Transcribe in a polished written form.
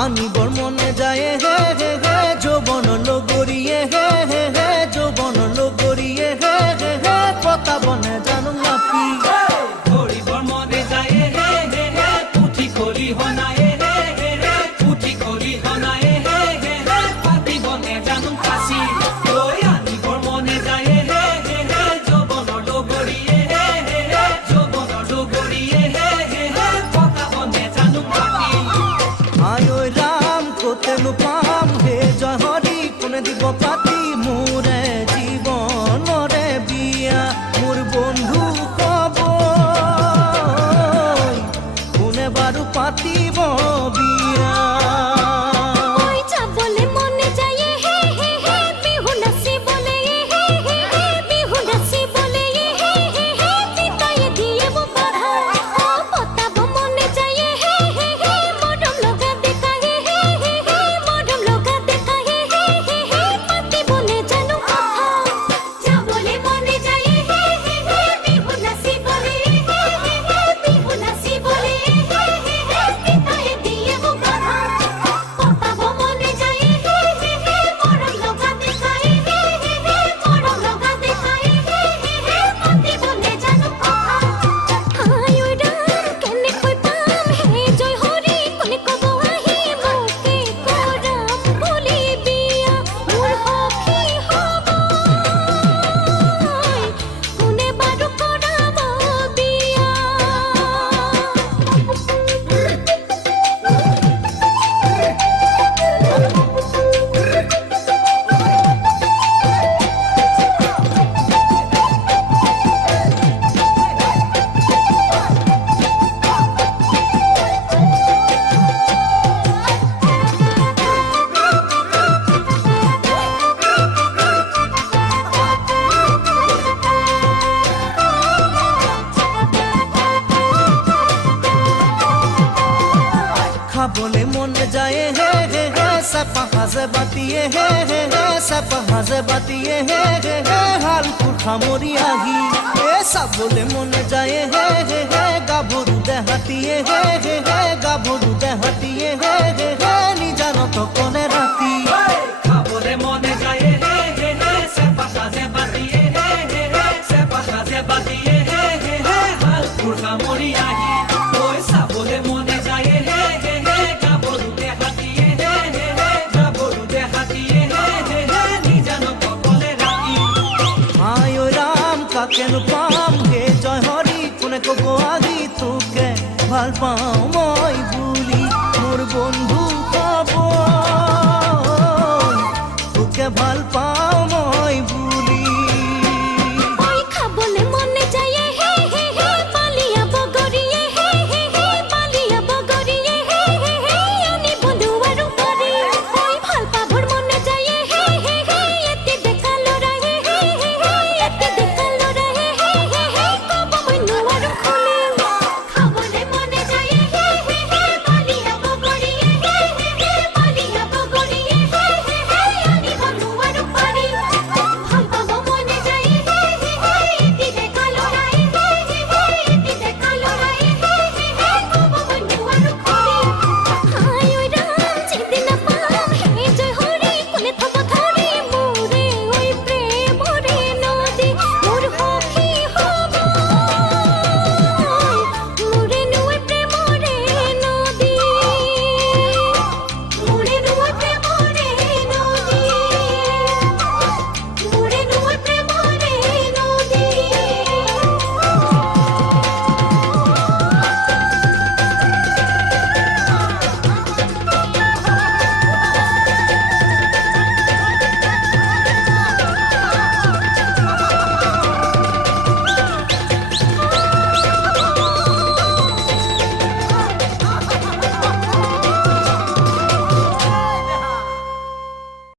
আনিবৰ মনে যায় হে হে হে যৌবন লগৰিয়ে হে হে হে যৌবন লগৰিয়ে হে হে হে পতাবনে জানো নাপি ধৰিবৰ মনে যায় হে হে হে পুঠি কৰি হনায় হে হে হে পুঠি কৰি হনায় হে হে হে পাতিবনে জানো ফাঁচি লৈ আনিবৰ মনে যায় হে হে হে যৌবন লগৰিয়ে হে হে হে যৌবন লগৰিয়ে হে হে হে পতাবনে জানো নাপি আয় ঐ ৰাম কতেনো পাম হে জয় হৰি কোনে দিব পাতি মোৰে জীৱনৰে বিয়া মোৰ বন্ধু কব কোনে বাৰু পাতিব বিয়া খাবলে মন যায় হে হে হে চেপা সাজে বাতিয়ে হে হে হে চেপা সাজে বাতিয়ে হে হে হে হালকুৰ সামৰি আহি এ চাবলে মন যায় হে হে হে গাভৰু দেহাতিয়ে হে হে হে গাভৰু দেহাতিয়ে হে হে হে নিজানত কনে ৰাতি খাবলে মনে যায় হে হে হে চেপা সাজে বাতিয়ে হে হে হে চেপা সাজে বাতিয়ে হে হে হে হালকুৰ সামৰি আহি ঐ চাবলে মনে যায় হে হে হে গাভৰু দেহাতিয়ে হে হে হে গাভৰু দেহাতিয়ে হে হে হে নিজানত কলে ৰাতি আয় ঐ ৰাম কাকেনো পা